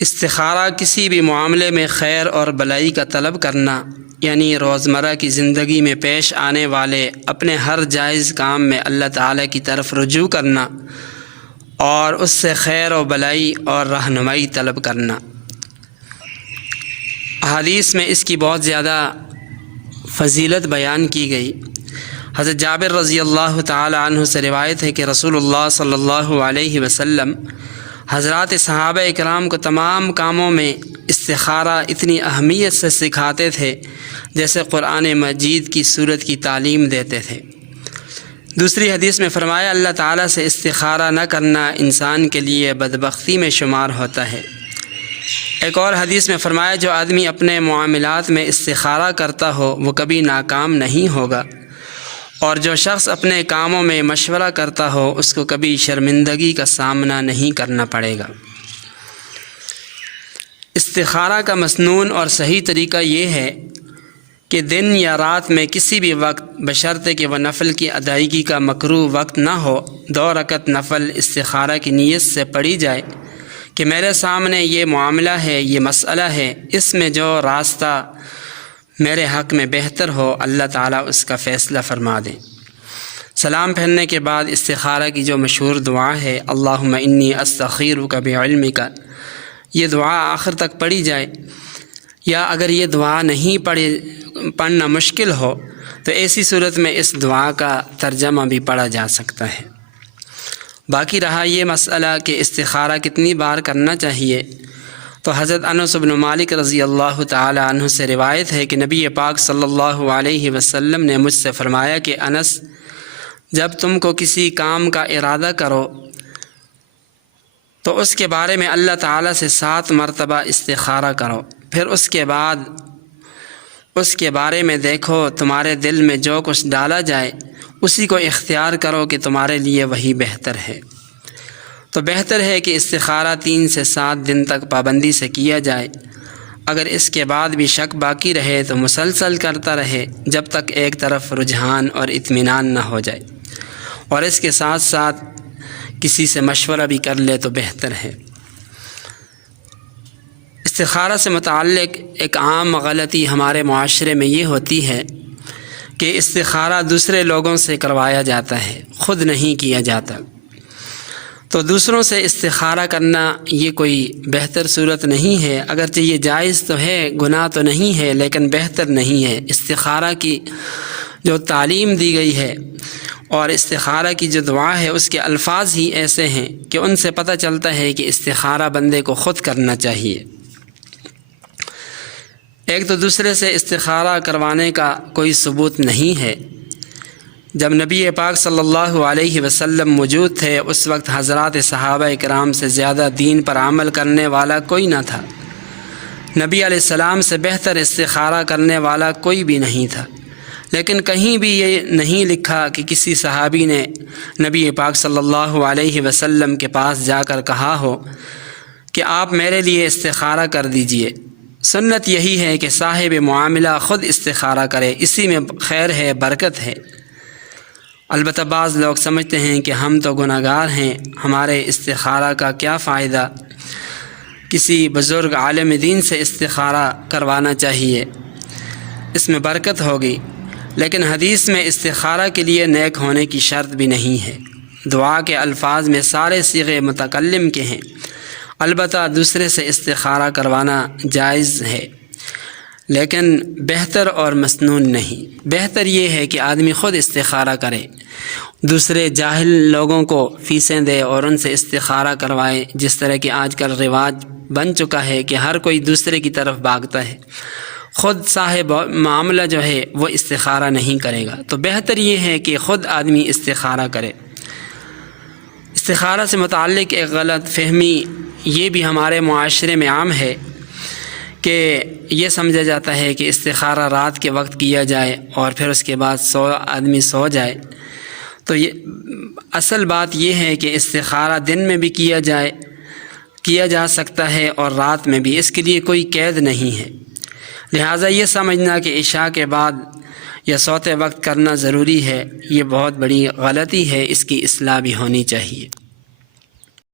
استخارہ کسی بھی معاملے میں خیر اور بلائی کا طلب کرنا، یعنی روزمرہ کی زندگی میں پیش آنے والے اپنے ہر جائز کام میں اللہ تعالیٰ کی طرف رجوع کرنا اور اس سے خیر و بلائی اور رہنمائی طلب کرنا۔ احادیث میں اس کی بہت زیادہ فضیلت بیان کی گئی۔ حضرت جابر رضی اللہ تعالی عنہ سے روایت ہے کہ رسول اللہ صلی اللہ علیہ وسلم حضرات صحابہ اکرام کو تمام کاموں میں استخارہ اتنی اہمیت سے سکھاتے تھے جیسے قرآن مجید کی سورت کی تعلیم دیتے تھے۔ دوسری حدیث میں فرمایا اللہ تعالیٰ سے استخارہ نہ کرنا انسان کے لیے بدبختی میں شمار ہوتا ہے۔ ایک اور حدیث میں فرمایا جو آدمی اپنے معاملات میں استخارہ کرتا ہو وہ کبھی ناکام نہیں ہوگا، اور جو شخص اپنے کاموں میں مشورہ کرتا ہو اس کو کبھی شرمندگی کا سامنا نہیں کرنا پڑے گا۔ استخارہ کا مسنون اور صحیح طریقہ یہ ہے کہ دن یا رات میں کسی بھی وقت، بشرطے کہ وہ نفل کی ادائیگی کا مکروہ وقت نہ ہو، 2 رکعت نفل استخارہ کی نیت سے پڑھی جائے کہ میرے سامنے یہ معاملہ ہے، یہ مسئلہ ہے، اس میں جو راستہ میرے حق میں بہتر ہو اللہ تعالیٰ اس کا فیصلہ فرما دیں۔ سلام پھیرنے کے بعد استخارہ کی جو مشہور دعا ہے اللہم انی استخیرک بعلمک، یہ دعا آخر تک پڑھی جائے، یا اگر یہ دعا نہیں پڑھنا مشکل ہو تو ایسی صورت میں اس دعا کا ترجمہ بھی پڑھا جا سکتا ہے۔ باقی رہا یہ مسئلہ کہ استخارہ کتنی بار کرنا چاہیے، تو حضرت انس بن مالک رضی اللہ تعالی عنہ سے روایت ہے کہ نبی پاک صلی اللہ علیہ وسلم نے مجھ سے فرمایا کہ انس، جب تم کو کسی کام کا ارادہ کرو تو اس کے بارے میں اللہ تعالیٰ سے 7 مرتبہ استخارہ کرو، پھر اس کے بعد اس کے بارے میں دیکھو تمہارے دل میں جو کچھ ڈالا جائے اسی کو اختیار کرو کہ تمہارے لیے وہی بہتر ہے۔ تو بہتر ہے کہ استخارہ 3 سے 7 دن تک پابندی سے کیا جائے۔ اگر اس کے بعد بھی شک باقی رہے تو مسلسل کرتا رہے جب تک ایک طرف رجحان اور اطمینان نہ ہو جائے، اور اس کے ساتھ ساتھ کسی سے مشورہ بھی کر لے تو بہتر ہے۔ استخارہ سے متعلق ایک عام غلطی ہمارے معاشرے میں یہ ہوتی ہے کہ استخارہ دوسرے لوگوں سے کروایا جاتا ہے، خود نہیں کیا جاتا۔ تو دوسروں سے استخارہ کرنا یہ کوئی بہتر صورت نہیں ہے، اگرچہ یہ جائز تو ہے، گناہ تو نہیں ہے، لیکن بہتر نہیں ہے۔ استخارہ کی جو تعلیم دی گئی ہے اور استخارہ کی جو دعا ہے اس کے الفاظ ہی ایسے ہیں کہ ان سے پتہ چلتا ہے کہ استخارہ بندے کو خود کرنا چاہیے۔ ایک تو دوسرے سے استخارہ کروانے کا کوئی ثبوت نہیں ہے۔ جب نبی پاک صلی اللہ علیہ وسلم موجود تھے اس وقت حضرات صحابہ اکرام سے زیادہ دین پر عمل کرنے والا کوئی نہ تھا، نبی علیہ السلام سے بہتر استخارہ کرنے والا کوئی بھی نہیں تھا، لیکن کہیں بھی یہ نہیں لکھا کہ کسی صحابی نے نبی پاک صلی اللہ علیہ وسلم کے پاس جا کر کہا ہو کہ آپ میرے لیے استخارہ کر دیجئے۔ سنت یہی ہے کہ صاحب معاملہ خود استخارہ کرے، اسی میں خیر ہے، برکت ہے۔ البتہ بعض لوگ سمجھتے ہیں کہ ہم تو گناہ گار ہیں، ہمارے استخارہ کا کیا فائدہ، کسی بزرگ عالم دین سے استخارہ کروانا چاہیے، اس میں برکت ہوگی۔ لیکن حدیث میں استخارہ کے لیے نیک ہونے کی شرط بھی نہیں ہے۔ دعا کے الفاظ میں سارے صیغے متکلم کے ہیں، البتہ دوسرے سے استخارہ کروانا جائز ہے، لیکن بہتر اور مسنون نہیں۔ بہتر یہ ہے کہ آدمی خود استخارہ کرے، دوسرے جاہل لوگوں کو فیسیں دے اور ان سے استخارہ کروائے، جس طرح کہ آج کل رواج بن چکا ہے کہ ہر کوئی دوسرے کی طرف بھاگتا ہے، خود صاحب معاملہ جو ہے وہ استخارہ نہیں کرے گا۔ تو بہتر یہ ہے کہ خود آدمی استخارہ کرے۔ استخارہ سے متعلق ایک غلط فہمی یہ بھی ہمارے معاشرے میں عام ہے کہ یہ سمجھا جاتا ہے کہ استخارہ رات کے وقت کیا جائے اور پھر اس کے بعد آدمی سو جائے۔ تو یہ اصل بات یہ ہے کہ استخارہ دن میں بھی کیا جا سکتا ہے اور رات میں بھی، اس کے لیے کوئی قید نہیں ہے۔ لہٰذا یہ سمجھنا کہ عشاء کے بعد یا سوتے وقت کرنا ضروری ہے، یہ بہت بڑی غلطی ہے، اس کی اصلاح بھی ہونی چاہیے۔